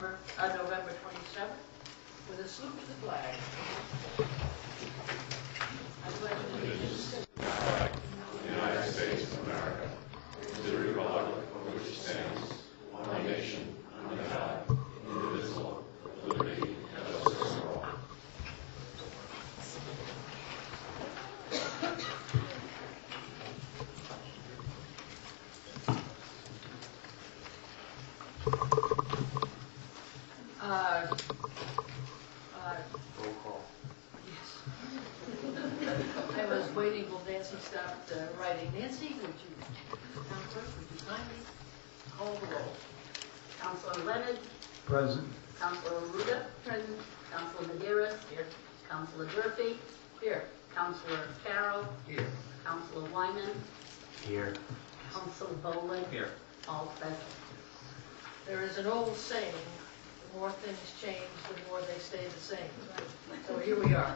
November 27th, with a salute to the flag. I pledge allegiance to the flag of the United States of America, to the republic for which it stands, one nation, under God, indivisible, with liberty and justice for all. Roll call. Yes. I was waiting till Nancy stopped writing. Nancy, would you, town clerk, would you kindly call the roll? Councilor Leonard. Present. Councilor Ruda. Present. Councilor Medeiros. Here. Councilor Durfee. Here. Councilor Carroll. Here. Councilor Wyman. Here. Councilor Boland. Here. All present. There is an old saying, the more things change, the more they stay the same. So here we are.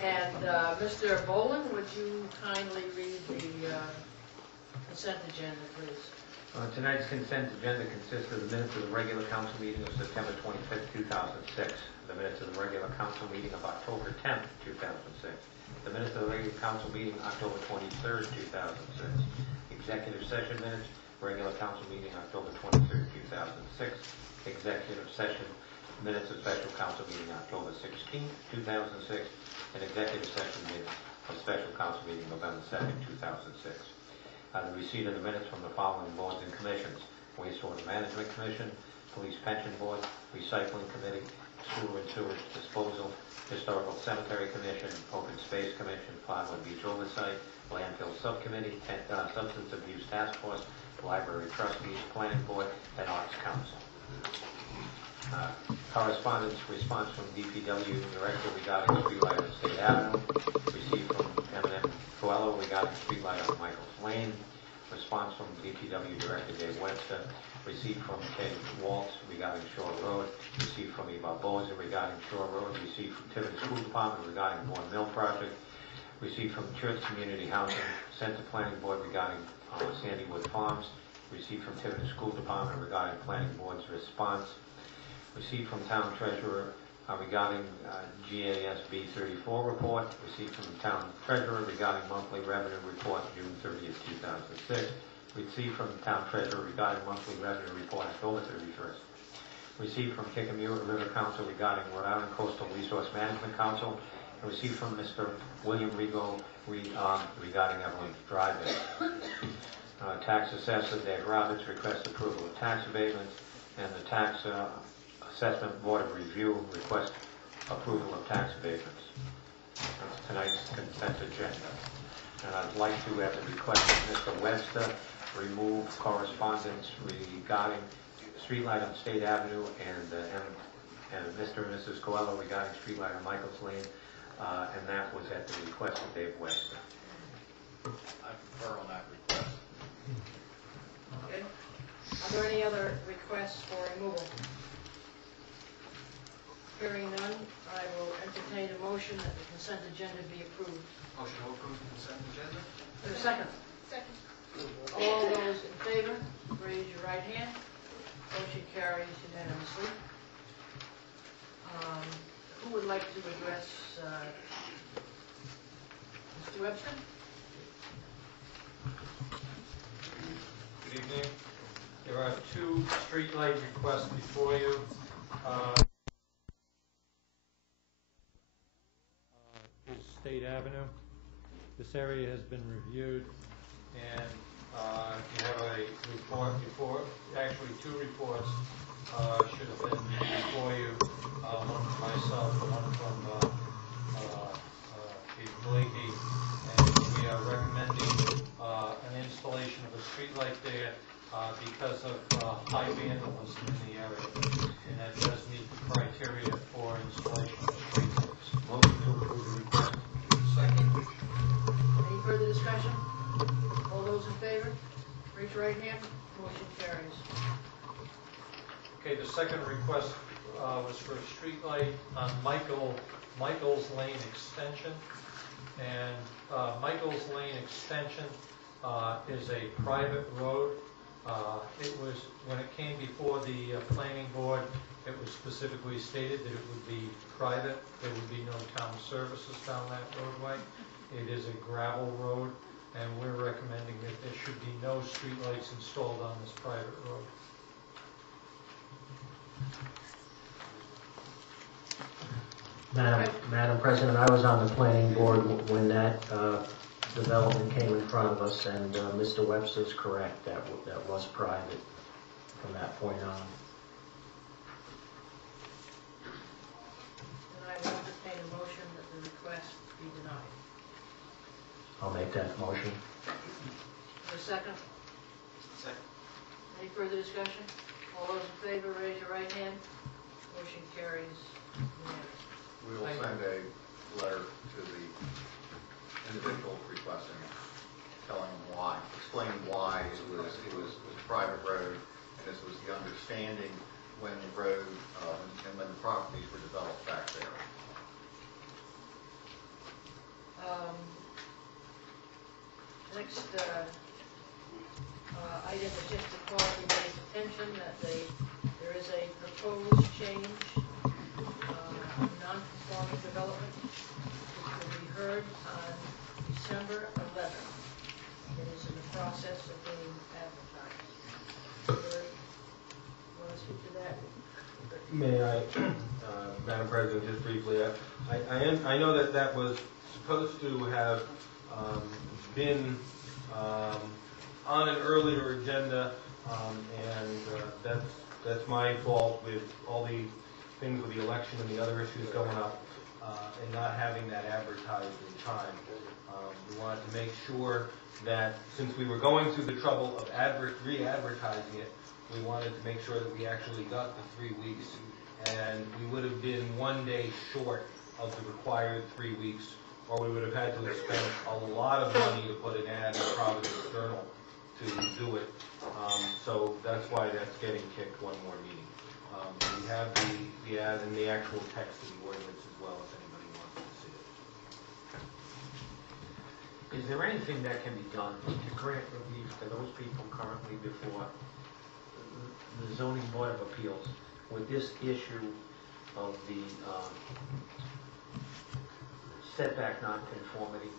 And Mr. Boland, would you kindly read the consent agenda, please? Tonight's consent agenda consists of the minutes of the regular council meeting of September 25th, 2006, the minutes of the regular council meeting of October 10th, 2006, the minutes of the regular council meeting October 23rd, 2006, executive session minutes, regular council meeting October 23rd, 2006, executive session minutes of special council meeting October 16th, 2006, and executive session minutes of special council meeting November 2nd, 2006. The receipt of the minutes from the following boards and commissions: Wastewater Management Commission, Police Pension Board, Recycling Committee, Sewer and Sewage Disposal, Historical Cemetery Commission, Open Space Commission, Plywood Beach Oversight, Landfill Subcommittee, Substance Abuse Task Force, Library Trustees, Planning Board, and Arts Council. Correspondence response from DPW Director regarding streetlight on State Avenue, received from M&M Coelho regarding streetlight on Michael's Lane, response from DPW Director Dave Webster, received from Ted Waltz regarding Shore Road, received from Eva Boza regarding Shore Road, received from Tiverton School Department regarding Bourne Mill Project, received from Church Community Housing Center Planning Board regarding Sandywood Farms, received from Tiverton School Department regarding Planning Board's response, received from Town Treasurer regarding GASB 34 report, received from the Town Treasurer regarding monthly revenue report June 30th, 2006, received from the Town Treasurer regarding monthly revenue report October 31st, received from Kickamure River Council regarding Rhode Island Coastal Resource Management Council, and received from Mr. William Rigo regarding Evelyn Drive. Tax Assessor Dave Roberts requests approval of tax abatements, and the Tax Assessment Board of Review requests approval of tax abatements. That's tonight's consent agenda. And I'd like to, at the request of Mr. Webster, remove correspondence regarding streetlight on State Avenue and Mr. and Mrs. Coelho regarding streetlight on Michael's Lane, and that was at the request of Dave Webster. I concur on that request. Okay. Are there any other requests for removal? Hearing none, I will entertain a motion that the consent agenda be approved. Motion to approve the consent agenda? Is there a second? Second. All those in favor, raise your right hand. Motion carries unanimously. Who would like to address Mr. Webster? Good evening. There are two streetlight requests before you. Is State Avenue. This area has been reviewed, and you have a report before, actually two reports should have been before you, one from myself and one from Chief Blakey, and we are recommending an installation of a streetlight there because of high vandalism in the area, and that does meet the criteria for installation of streetlights. Motion to approve the request. Second. Any further discussion? All those in favor, raise your right hand. Motion carries. Okay, the second request was for a streetlight on Michael's Lane Extension, and Michael's Lane Extension is a private road. It was, when it came before the planning board, was specifically stated that it would be private, there would be no town services down that roadway. It is a gravel road, and we're recommending that there should be no streetlights installed on this private road. Madam President, I was on the planning board when that development came in front of us, and Mr. Webster's correct, that was private from that point on. And I will entertain a motion that the request be denied. I'll make that motion. A second? Second. Any further discussion? All those in favor, raise your right hand. Motion carries unanimously. We will send a letter to the individual requesting it, telling them why, explaining why it was a private road, and this was the understanding when the road and when the properties were developed back there. Next item is just to call everybody's attention that there is a proposed change, non-conforming development, which will be heard on December 11th. It is in the process of being advertised. Want to speak to that? May I, Madam President, just briefly, I know that was supposed to have been on an earlier agenda, and that's my fault with all the things with the election and the other issues going up, and not having that advertised in time. We wanted to make sure that since we were going through the trouble of re-advertising it, we wanted to make sure that we actually got the 3 weeks, and we would have been 1 day short of the required 3 weeks, or we would have had to have spent a lot of money to put an ad in the Providence Journal to do it. So that's why that's getting kicked one more meeting. We have the ad and the actual text of the ordinance as well, if anybody wants to see it. Is there anything that can be done to grant relief to those people currently before the zoning board of appeals with this issue of the setback nonconformity?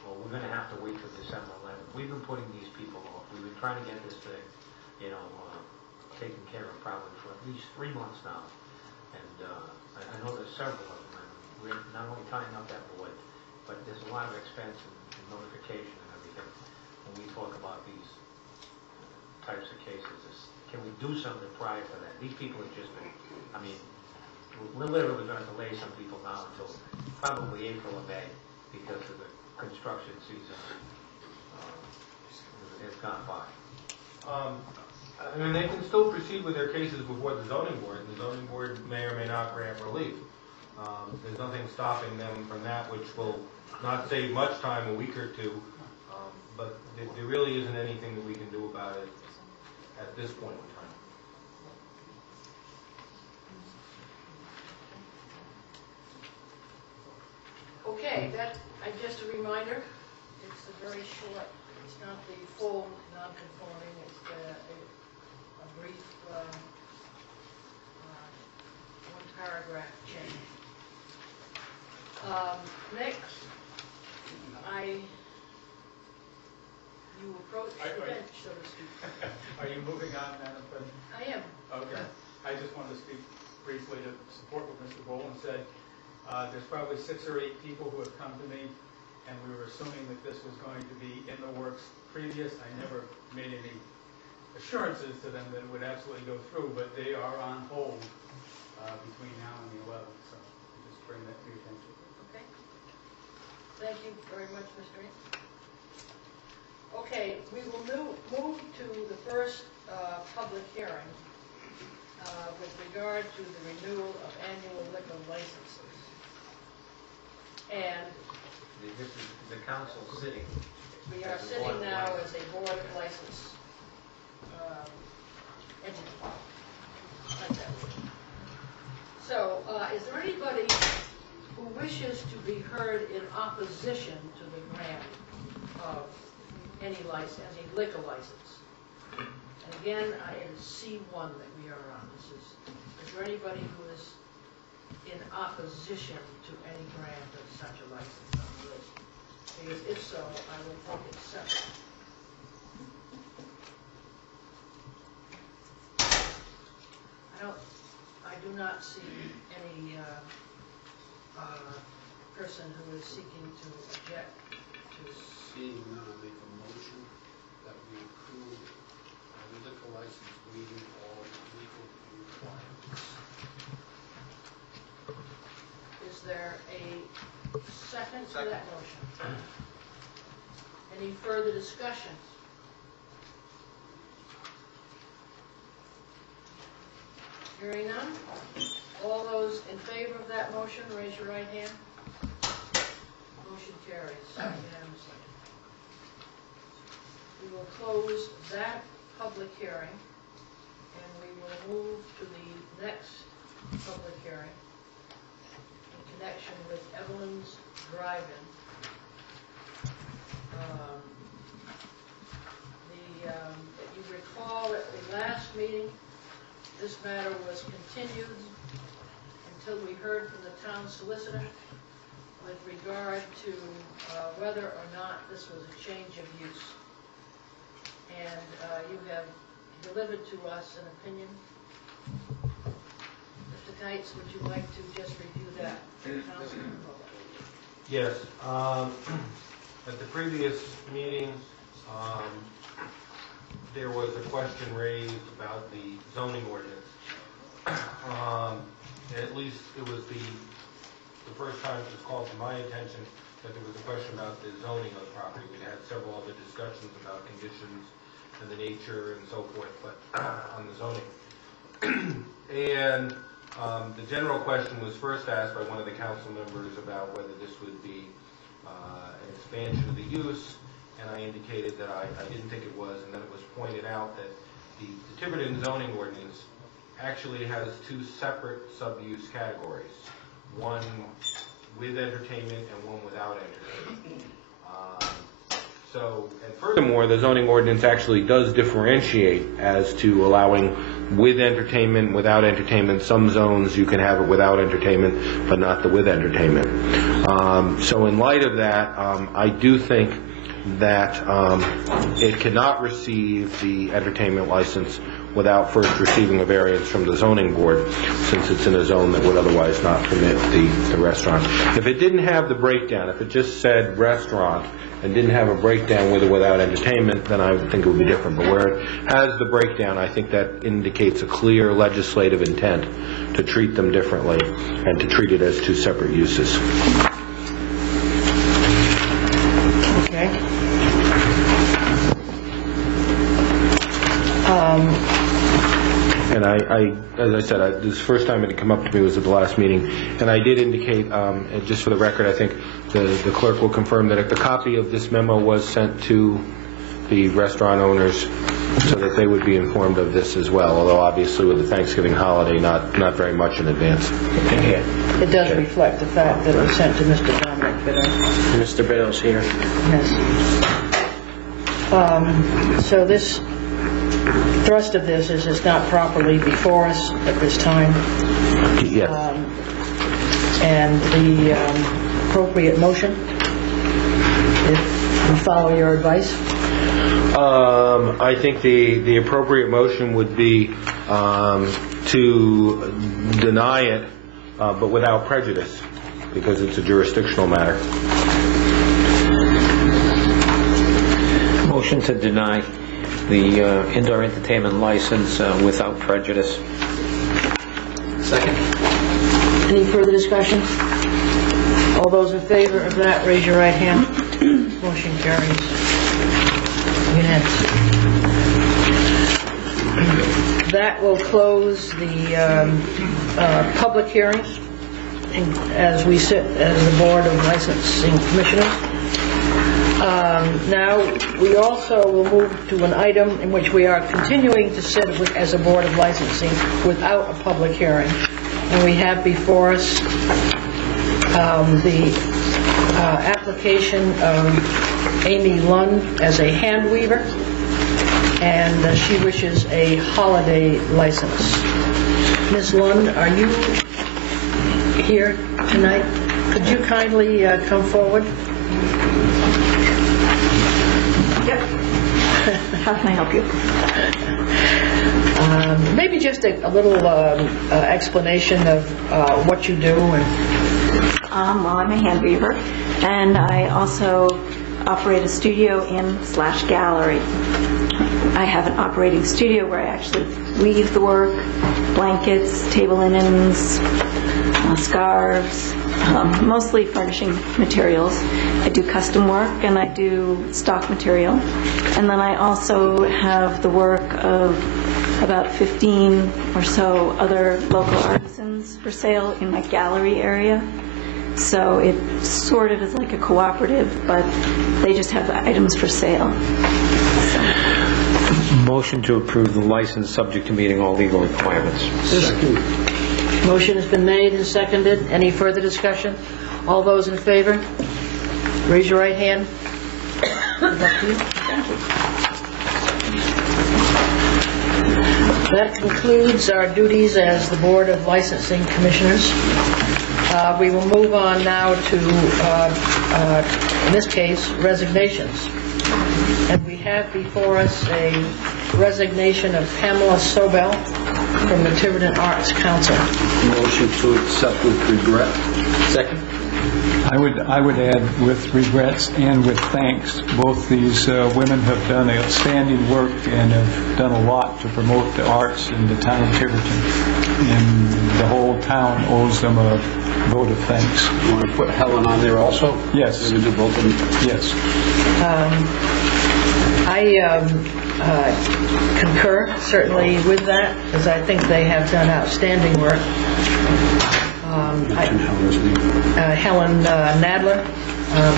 Well, we're going to have to wait till December 11th. We've been putting these people off. We've been trying to get this thing, taken care of probably for at least 3 months now. And I know there's several of them. And we're not only tying up that board, but there's a lot of expense and notification and everything when we talk about these types of cases. Can we do something prior to that? These people have just been, we're literally going to delay some people now until probably April or May because of the construction season has gone by. They can still proceed with their cases before the zoning board. The zoning board may or may not grant relief. There's nothing stopping them from that, which will not save much time, a week or two, but there really isn't anything that we can do about it at this point in time. Okay, just a reminder, it's a very short, it's not the full non-conforming, it's a brief one paragraph change. Next, you approach the bench, so to speak. Are you moving on, Madam President? I am. Okay. I just wanted to speak briefly to support what Mr. Boland said. There's probably 6 or 8 people who have come to me, and we were assuming that this was going to be in the works previous. I never made any assurances to them that it would absolutely go through, but they are on hold between now and the 11th, so I'll just bring that to your attention. Okay. Thank you very much, Mr. Ince. Okay, we will move to the first public hearing with regard to the renewal of annual liquor licenses. And This is the council sitting. we are sitting now as a board of license entity. Like that. So, is there anybody who wishes to be heard in opposition to the grant of any liquor license? And again, it is C1 that we are on. This is there anybody who is in opposition to any grant of such a license on the list? Because if so, I will take it separate. I do not see any person who is seeking to object to. Seeing none, I make a motion that we approve a liquor license waiving all legal requirements. Is there a second to that motion? Any further discussion? Hearing none? All those in favor of that motion, raise your right hand. Motion carries unanimously. We will close that public hearing, and we will move to the next public hearing in connection with Evelyn's Drive-In. You recall at the last meeting, this matter was continued until we heard from the town solicitor with regard to whether or not this was a change of use. And you have delivered to us an opinion. Mr. Kites, would you like to just review that for the council? Yes. At the previous meeting, there was a question raised about the zoning ordinance. At least it was the first time it was called to my attention that there was a question about the zoning of the property. We had several other discussions about conditions and the nature and so forth, but on the zoning. And the general question was first asked by one of the council members about whether this would be an expansion of the use, and I indicated that I didn't think it was, and then it was pointed out that the Tiverton zoning ordinance actually has two separate sub-use categories, one with entertainment and one without entertainment. And furthermore, the zoning ordinance actually does differentiate as to allowing with entertainment, without entertainment. Some zones you can have it without entertainment, but not the with entertainment. So in light of that, I do think that it cannot receive the entertainment license without first receiving a variance from the zoning board, since it's in a zone that would otherwise not permit the restaurant. If it didn't have the breakdown, if it just said restaurant and didn't have a breakdown with or without entertainment, then I would think it would be different. But where it has the breakdown, I think that indicates a clear legislative intent to treat them differently and to treat it as two separate uses. Okay. And as I said, this first time it had come up to me was at the last meeting, and I did indicate, just for the record, I think the clerk will confirm that a copy of this memo was sent to the restaurant owners so that they would be informed of this as well, although obviously with the Thanksgiving holiday, not very much in advance. It does reflect the fact that it was sent to Mr. Dominic Biddle. Mr. Biddle's here. Yes. So this thrust of this is it's not properly before us at this time. Yes. And the appropriate motion, if we follow your advice? I think the appropriate motion would be to deny it, but without prejudice, because it's a jurisdictional matter. Motion to deny the indoor entertainment license without prejudice. Second. Any further discussion? All those in favor of that, raise your right hand. Motion carries unanimously. That will close the public hearing as we sit as the Board of Licensing Commissioners. Now, we also will move to an item in which we are continuing to sit as a Board of Licensing without a public hearing. And we have before us the application of Amy Lund as a hand weaver, and she wishes a holiday license. Ms. Lund, are you here tonight? Could you kindly come forward? Yep. How can I help you? Maybe just a little explanation of what you do. Well, I'm a hand weaver, and I also operate a studio / gallery. I have an operating studio where I actually weave the work, blankets, table linens, scarves, mostly furnishing materials. I do custom work and I do stock material. And then I also have the work of about 15 or so other local artisans for sale in my gallery area. So it sort of is like a cooperative, but they just have items for sale. Motion to approve the license subject to meeting all legal requirements. Motion has been made and seconded. Any further discussion? All those in favor? Raise your right hand. That concludes our duties as the Board of Licensing Commissioners. We will move on now to, in this case, resignations. And we have before us a resignation of Pamela Sobel from the Tiverton Arts Council. Motion to accept with regret. Second. I would add with regrets and with thanks. Both these women have done outstanding work and have done a lot to promote the arts in the town of Tiverton. And the whole town owes them a vote of thanks. You want to put Helen on there also? Yes. We do both of them? Yes. I concur certainly with that, because I think they have done outstanding work. Helen Nadler,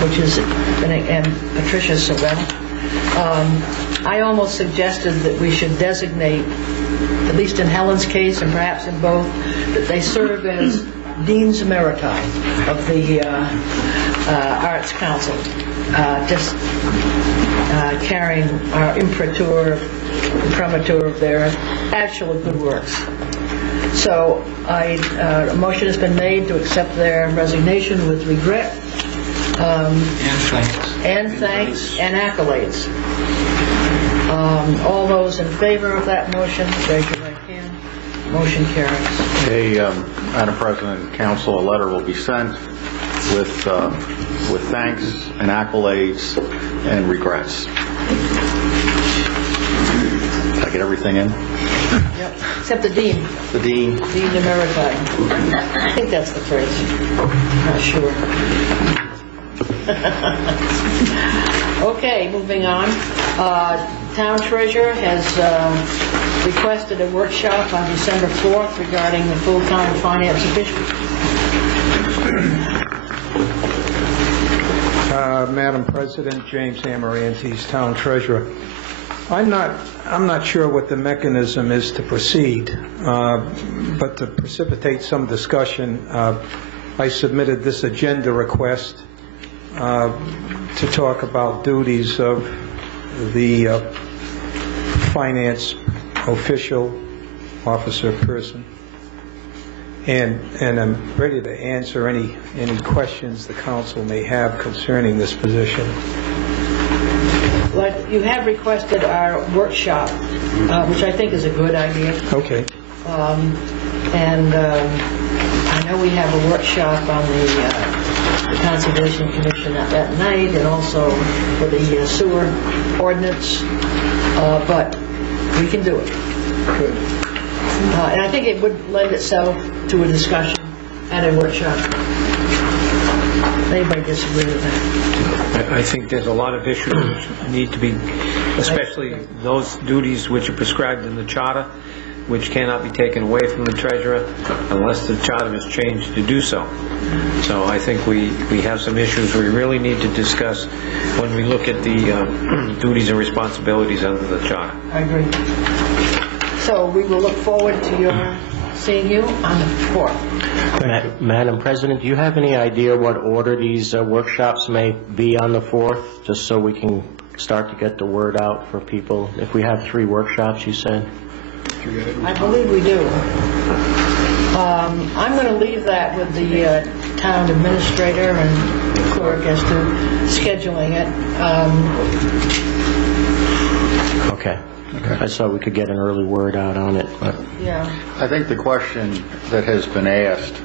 which is, and Patricia Sobel. I almost suggested that we should designate, at least in Helen's case and perhaps in both, that they serve as Deans Emeriti of the Arts Council, just carrying our imprimatur of their actual good works. So a motion has been made to accept their resignation with regret. And thanks and accolades. All those in favor of that motion, raise your right hand. Motion carries. Okay, Madam President and Council, a letter will be sent with thanks and accolades and regrets. Did I get everything in? Yep, except the dean. The dean. Dean Emeriti. I think that's the phrase. Not sure. Okay, moving on. Town treasurer has requested a workshop on December 4th regarding the full-time finance official. Madam President, James Amarantes, Town Treasurer. I'm not sure what the mechanism is to proceed, but to precipitate some discussion, I submitted this agenda request to talk about duties of the finance official, officer, person. And I'm ready to answer any questions the council may have concerning this position. But you have requested our workshop, which I think is a good idea. Okay. And I know we have a workshop on the Conservation Commission that night, and also for the sewer ordinance, but we can do it. Good. And I think it would lend itself to a discussion at a workshop. Anybody disagree with that? I think there's a lot of issues which need to be, especially those duties which are prescribed in the charter, which cannot be taken away from the treasurer unless the charter is changed to do so. So I think we have some issues we really need to discuss when we look at the duties and responsibilities under the charter. I agree. So we will look forward to seeing you on the 4th. Madam President, do you have any idea what order these workshops may be on the 4th, just so we can start to get the word out for people? If we have 3 workshops, you said? I believe we do. I'm going to leave that with the town administrator and clerk as to scheduling it. Okay. I thought we could get an early word out on it, but... Yeah. I think the question that has been asked,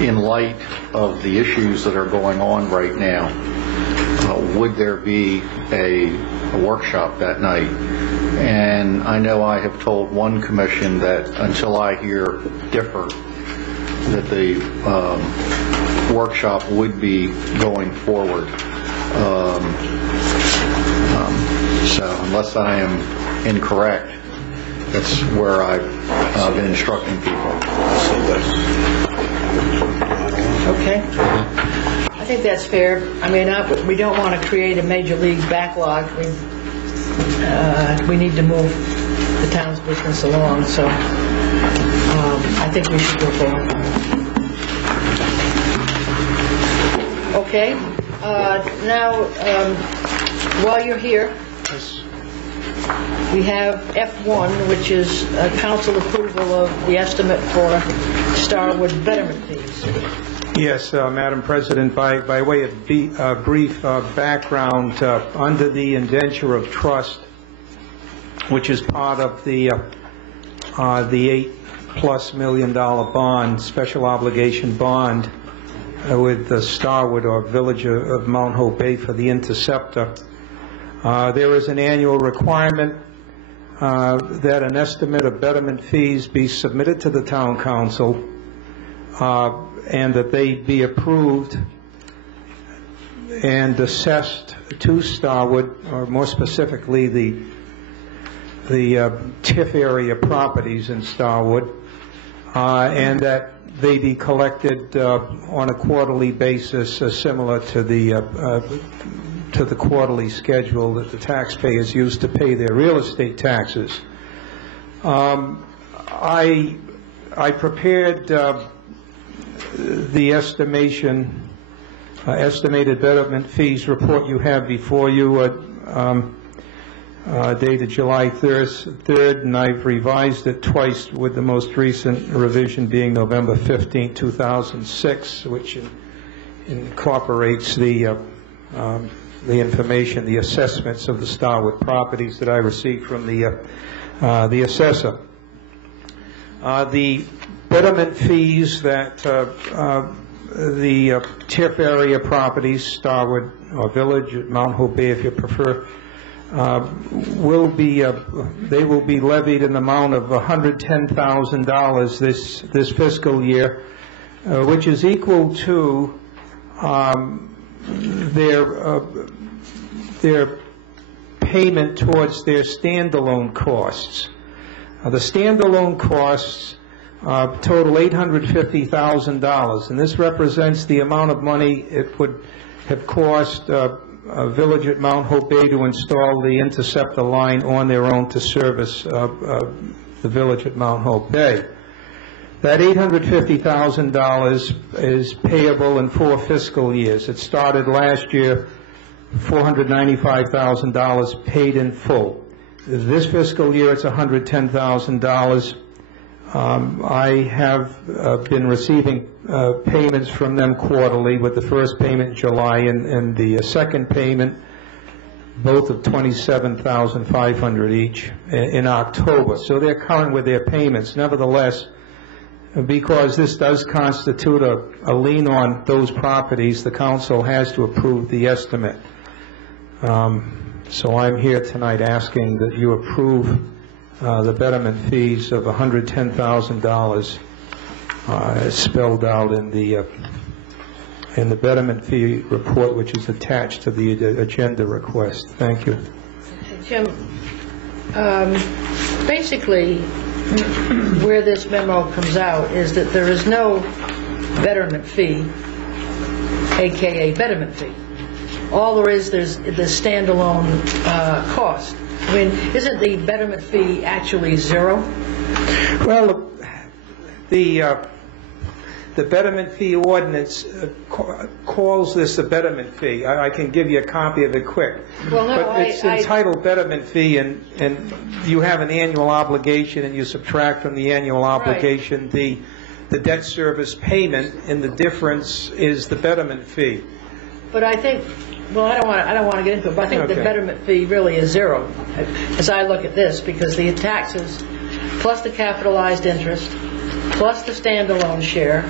in light of the issues that are going on right now, would there be a workshop that night? And I know I have told one commission that until I hear differ, that the workshop would be going forward. So unless I am incorrect, that's where I've been instructing people. Okay. I think that's fair. I mean, we don't want to create a major league backlog. We need to move the town's business along, so I think we should go forward. Okay. Now, while you're here, we have F1, which is council approval of the estimate for Starwood betterment fees. Yes, Madam President, by way of brief background, under the indenture of trust, which is part of the $8+ million bond, special obligation bond with the Starwood or Village of Mount Hope Bay for the Interceptor, there is an annual requirement that an estimate of betterment fees be submitted to the town council and that they be approved and assessed to Starwood, or more specifically the TIF area properties in Starwood, and that they be collected on a quarterly basis, similar to the quarterly schedule that the taxpayers use to pay their real estate taxes. I prepared the estimated betterment fees report you have before you, dated July 3rd, and I've revised it twice, with the most recent revision being November 15, 2006, which incorporates the information, the assessments of the Starwood properties that I received from the assessor. The betterment fees that the TIF area properties, Starwood or Village, Mount Hope Bay if you prefer, will be levied in the amount of $110,000 this fiscal year, which is equal to their payment towards their standalone costs. The standalone costs total $850,000, and this represents the amount of money it would have cost a Village at Mount Hope Bay to install the interceptor line on their own to service the Village at Mount Hope Bay. That $850,000 is payable in 4 fiscal years. It started last year, $495,000 paid in full. This fiscal year, it's $110,000. I have been receiving payments from them quarterly, with the first payment in July and the second payment, both of $27,500 each, in October. So they're current with their payments. Nevertheless, because this does constitute a lien on those properties, the council has to approve the estimate. So I'm here tonight asking that you approve the betterment fees of $110,000 spelled out in the betterment fee report, which is attached to the agenda request. Thank you. Jim, basically, where this memo comes out is that there is no betterment fee, aka betterment fee. All there is, there's the standalone cost. I mean, isn't the betterment fee actually zero? Well, the the betterment fee ordinance calls this a betterment fee. I can give you a copy of it quick. Well, no, But it's entitled betterment fee, and you have an annual obligation, and you subtract from the annual obligation the debt service payment, and the difference is the betterment fee. But I think, well, I don't want to get into it, but I think the betterment fee really is zero, as I look at this, because the taxes, plus the capitalized interest, plus the standalone share,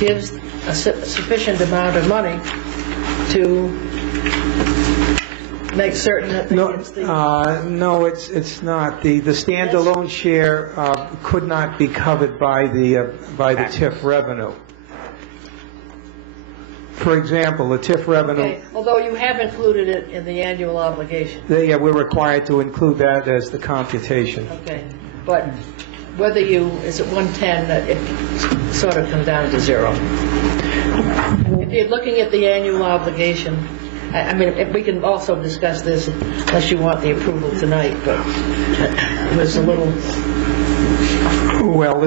gives a sufficient amount of money to make certain that No, it's not. The standalone share could not be covered by the TIF revenue. For example, the TIF revenue. Okay, although you have included it in the annual obligation. Yeah, we're required to include that as the computation. Okay, but whether is it 110, it sort of comes down to zero. If you're looking at the annual obligation, I mean, we can also discuss this unless you want the approval tonight, but it was a little... Well,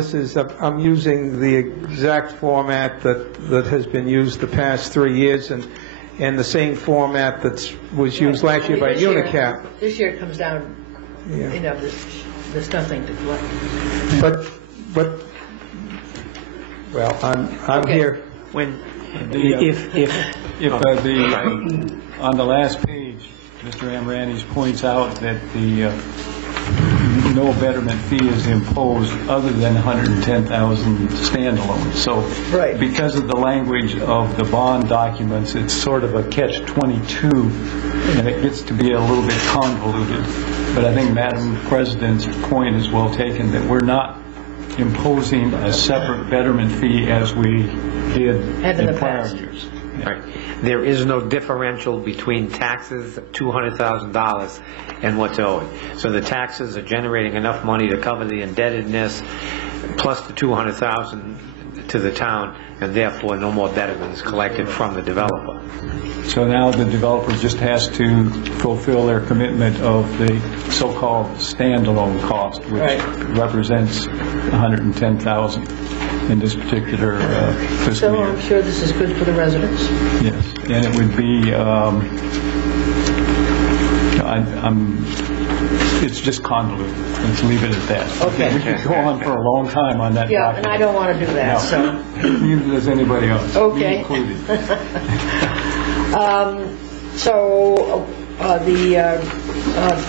I'm using the exact format that has been used the past 3 years, and the same format that was used last year by UNICAP. This year it comes down, there's nothing to collect. But well, I'm here. When On the last page, Mr. Amrantes points out that the no betterment fee is imposed other than $110,000 standalone. So because of the language of the bond documents, it's sort of a catch-22, and it gets to be a little bit convoluted. But I think Madam President's point is well taken, that we're not imposing a separate betterment fee as we did in prior years. Right. There is no differential between taxes, $200,000, and what's owed. So the taxes are generating enough money to cover the indebtedness, plus the $200,000 to the town, and therefore no more betterment is collected from the developer. So now the developer just has to fulfill their commitment of the so-called standalone cost, which represents $110,000 in this particular fiscal year. So I'm sure this is good for the residents. Yes, and it would be, it's just convoluted. Let's leave it at that. Okay. We could go on for a long time on that Yeah, document. and I don't want to do that, so. Neither does anybody else. Okay. Me included. The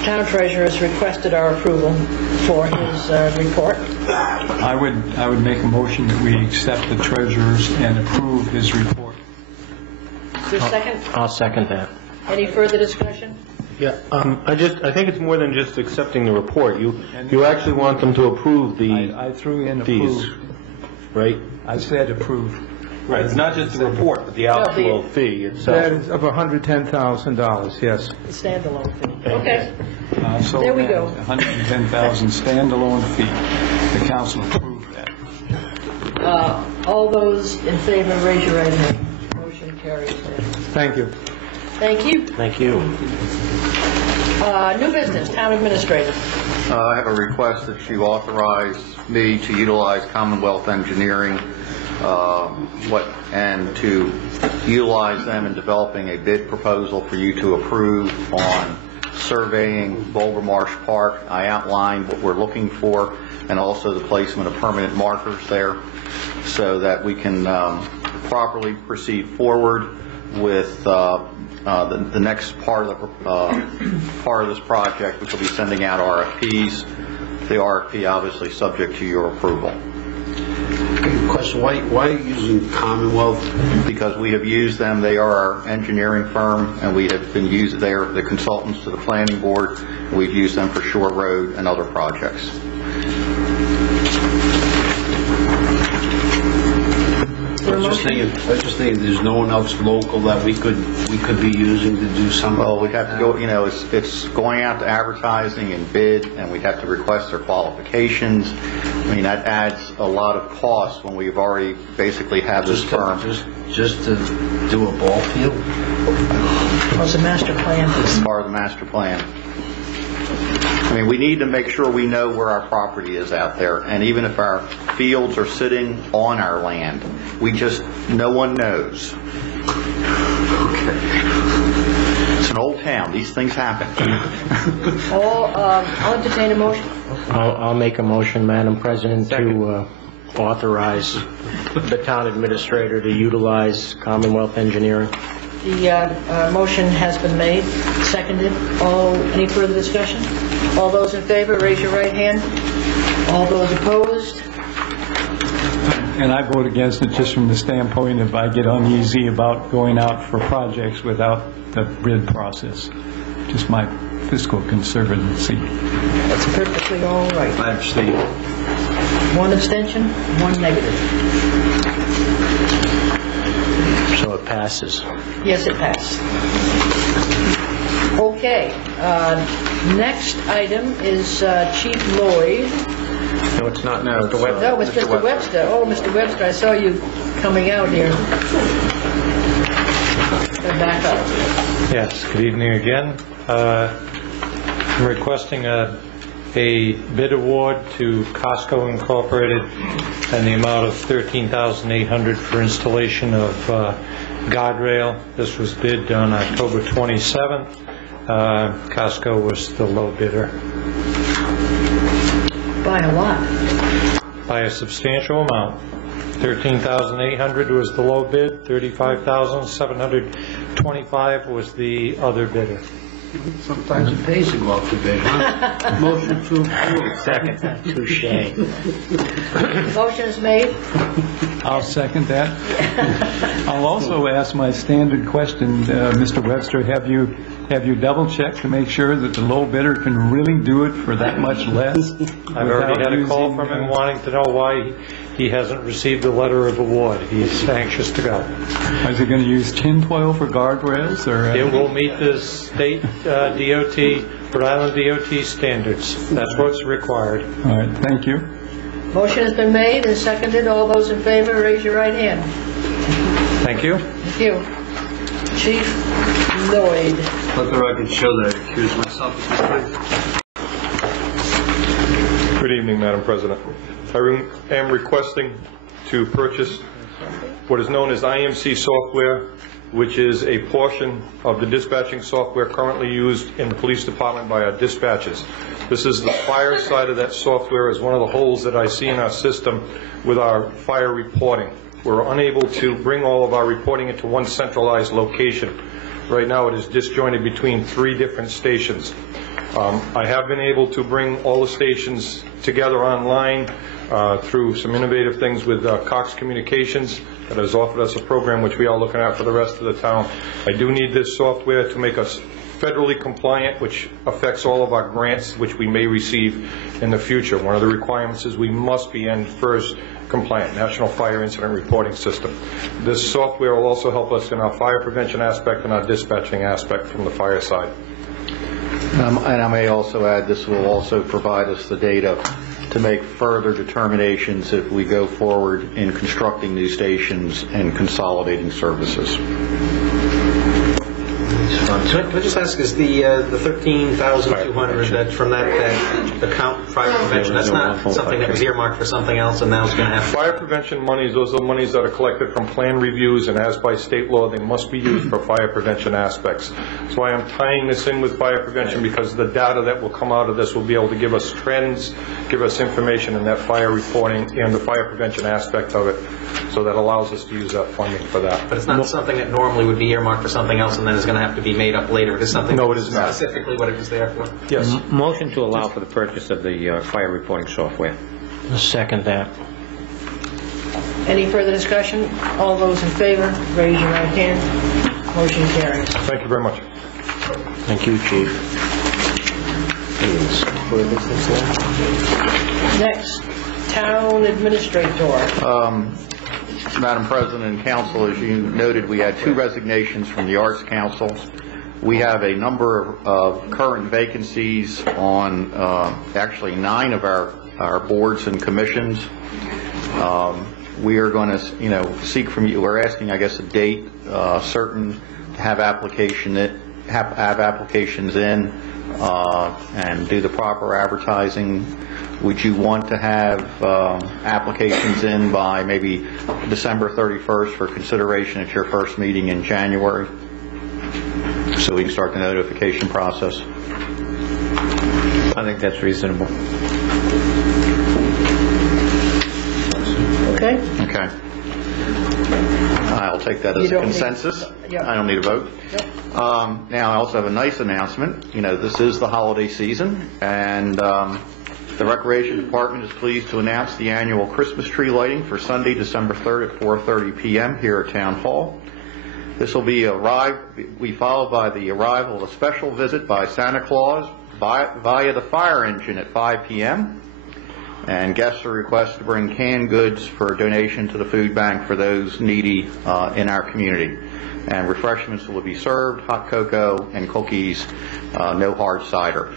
town treasurer has requested our approval for his report. I would make a motion that we accept the treasurer's and approve his report. Is there a second? I'll second that. Any further discussion? Yeah, I think it's more than just accepting the report. You actually want them to approve the I threw in fees, approve. right? I said approve. Right, it's not just the report, but the actual fee itself. That is of $110,000, yes. The standalone fee. Okay. So There we go. $110,000 standalone fee. The council approved that. All those in favor, raise your right hand. Motion carries. Thank you. Thank you. Thank you. New business, town administrator. I have a request that you authorize me to utilize Commonwealth Engineering and to utilize them in developing a bid proposal for you to approve on surveying Boulder Marsh Park. I outlined what we're looking for and also the placement of permanent markers there so that we can properly proceed forward with the next part of this project, which will be sending out RFPs. The RFP obviously subject to your approval. Question, why are you using Commonwealth? Because we have used them. They are our engineering firm, and we have been used. They are the consultants to the planning board. We've used them for Shore Road and other projects. I was just thinking there's no one else local that we could be using to do some. Well, we'd have to go, it's going out to advertising and bid, and we'd have to request their qualifications. I mean, that adds a lot of cost when we've already basically have this firm. Just to do a ball field? What's the master plan? This is part of the master plan. I mean, we need to make sure we know where our property is out there, and even if our fields are sitting on our land, no one knows. Okay. It's an old town. These things happen. I'll entertain a motion. I'll make a motion, Madam President, to authorize the town administrator to utilize Commonwealth Engineering. The motion has been made, seconded. Any further discussion? All those in favor, raise your right hand. All those opposed? And I vote against it just from the standpoint of I get uneasy about going out for projects without the bid process. Just my fiscal conservancy. That's perfectly all right. I abstain. One abstention, one negative. So it passes. Yes, it passed. Okay. Next item is Chief Lloyd. No, it's not. No, Mr. Webster. No, it's Mr. Webster. Oh, Mr. Webster, I saw you coming out here. Back up. Yes, good evening again. I'm requesting a bid award to Costco Incorporated in the amount of $13,800 for installation of guardrail. This was bid on October 27th. Costco was the low bidder. By a lot. By a substantial amount. $13,800 was the low bid, $35,725 was the other bidder. Sometimes it pays to go out to bid, huh? Motion to approve. Second. Touche. Motion is made. I'll second that. I'll also ask my standard question, Mr. Webster, have you double-checked to make sure that the low bidder can really do it for that much less? I've already had a call from him wanting to know why he hasn't received a letter of award. He's anxious to go. Is he going to use tinfoil for guardrails? Or it will meet the state DOT, Rhode Island DOT standards. That's what's required. All right, thank you. Motion has been made and seconded. All those in favor, raise your right hand. Thank you. Thank you. Chief Lloyd. Let the record show that I accuse myself of this, please. Good evening, Madam President. I am requesting to purchase what is known as IMC software, which is a portion of the dispatching software currently used in the police department by our dispatchers. This is the fire side of that software, is one of the holes that I see in our system with our fire reporting. We're unable to bring all of our reporting into one centralized location. Right now it is disjointed between 3 different stations. I have been able to bring all the stations together online through some innovative things with Cox Communications that has offered us a program which we are looking at for the rest of the town. I do need this software to make us federally compliant, which affects all of our grants which we may receive in the future. One of the requirements is we must be NFIRS compliant, National Fire Incident Reporting System. This software will also help us in our fire prevention aspect and our dispatching aspect from the fire side. And I may also add, this will also provide us the data to make further determinations if we go forward in constructing new stations and consolidating services. Can I just ask, is the $13,200 that from that account fire prevention, that's not something that was earmarked for something else and now it's going to have... Fire prevention monies, those are the monies that are collected from plan reviews, and as by state law, they must be used for fire prevention aspects. That's why I'm tying this in with fire prevention, because the data that will come out of this will be able to give us trends, give us information in that fire reporting and the fire prevention aspect of it. So that allows us to use that funding for that. But it's not something that normally would be earmarked for something else and then is going to have to be made up later. It is something. No, it is not. Specifically what it was there for. Yes. Motion to allow for the purchase of the fire reporting software. I'll second that. Any further discussion? All those in favor, raise your right hand. Motion carries. Thank you very much. Thank you, Chief. Next, Town Administrator. Madam President and Council, as you noted, we had 2 resignations from the Arts Council. We have a number of current vacancies on actually 9 of our boards and commissions. We are going to, seek from you, we're asking, I guess, a date certain to have application have applications in and do the proper advertising, would you want to have applications in by maybe December 31st for consideration at your first meeting in January, so we can start the notification process? I think that's reasonable. Okay? Okay. I'll take that as a consensus. I don't need a vote. Now, I also have a nice announcement. You know, this is the holiday season, and the Recreation Department is pleased to announce the annual Christmas tree lighting for Sunday, December 3rd at 4:30 p.m. here at Town Hall. This will be followed by the arrival of a special visit by Santa Claus via the fire engine at 5 p.m. And guests are requested to bring canned goods for donation to the food bank for those needy in our community. And refreshments will be served, hot cocoa and cookies, no hard cider.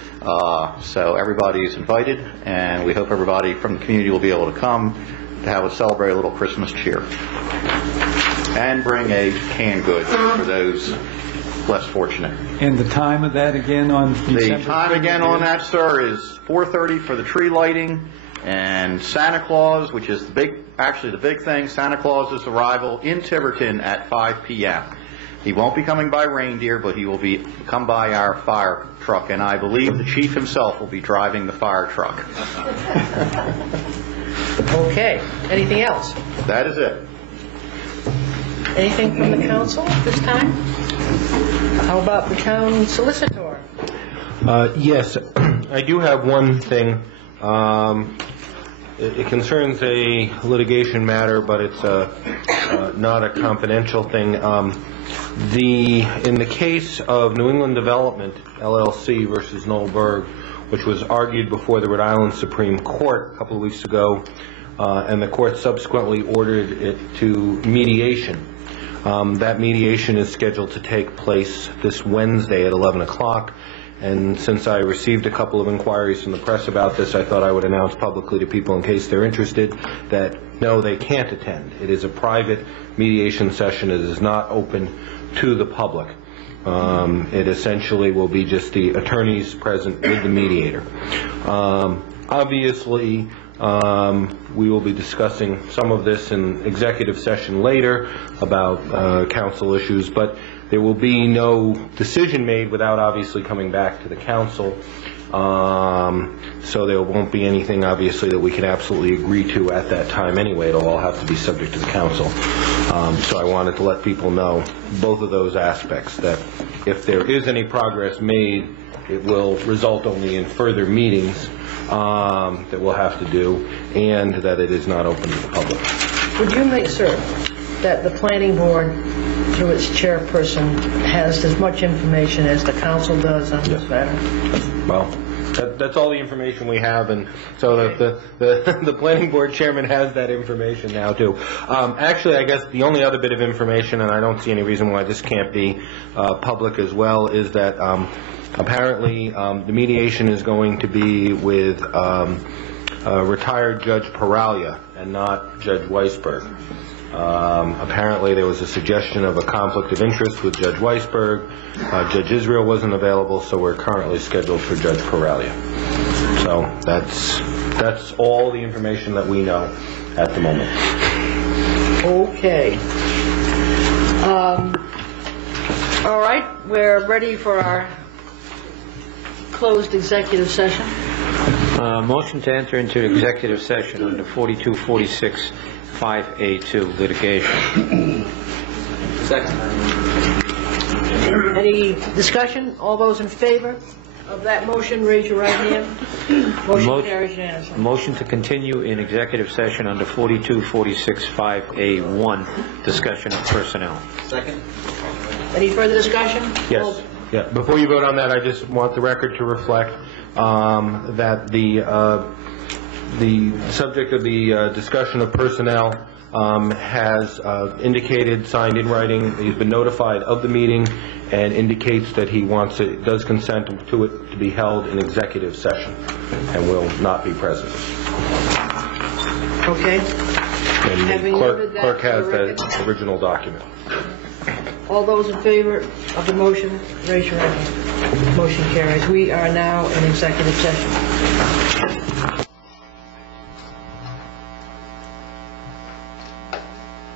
So everybody's invited, and we hope everybody from the community will be able to come to celebrate a little Christmas cheer. And bring a canned good for those less fortunate. And the time of that again on December? The time again on that, sir, is 4:30 for the tree lighting, and Santa Claus, which is the big thing, Santa Claus's arrival in Tiverton at 5 p.m. He won't be coming by reindeer, but he will come by our fire truck, and I believe the chief himself will be driving the fire truck. Okay. Anything else? That is it. Anything from the council this time? How about the town solicitor? Yes, I do have one thing. It concerns a litigation matter, but it's not a confidential thing. In the case of New England Development, LLC versus Noel Berg, which was argued before the Rhode Island Supreme Court a couple of weeks ago, and the court subsequently ordered it to mediation. That mediation is scheduled to take place this Wednesday at 11 o'clock. And since I received a couple of inquiries from the press about this, I thought I would announce publicly to people in case they're interested that no, they can't attend. It is a private mediation session. It is not open to the public. It essentially will be just the attorneys present with the mediator. Obviously, we will be discussing some of this in executive session later about council issues, but there will be no decision made without obviously coming back to the council. So there won't be anything obviously that we can absolutely agree to at that time anyway. It'll all have to be subject to the council. So I wanted to let people know both of those aspects, that if there is any progress made, it will result only in further meetings that we'll have to do, and that it is not open to the public. Would you make certain that the planning board, through its chairperson, has as much information as the council does on this matter? Well, that's all the information we have, and so the planning board chairman has that information now too. Actually, I guess the only other bit of information, and I don't see any reason why this can't be public as well, is that apparently the mediation is going to be with retired Judge Paralia and not Judge Weisberg. Apparently there was a suggestion of a conflict of interest with Judge Weisberg. Judge Israel wasn't available, so we're currently scheduled for Judge Paralia. So that's all the information that we know at the moment. Okay. All right, we're ready for our closed executive session. Motion to enter into executive session under 4246 5A2 litigation. Second. Any discussion? All those in favor of that motion, raise your right hand. Motion carries unanimously. Motion to continue in executive session under 4246 5A1, discussion of personnel. Second. Any further discussion? Yes. Yeah. Before you vote on that, I just want the record to reflect that the subject of the discussion of personnel has indicated, signed in writing, he's been notified of the meeting and indicates that he does consent to it to be held in executive session and will not be present. Okay. And the clerk has the original document. All those in favor of the motion, raise your hand. Motion carries. We are now in executive session.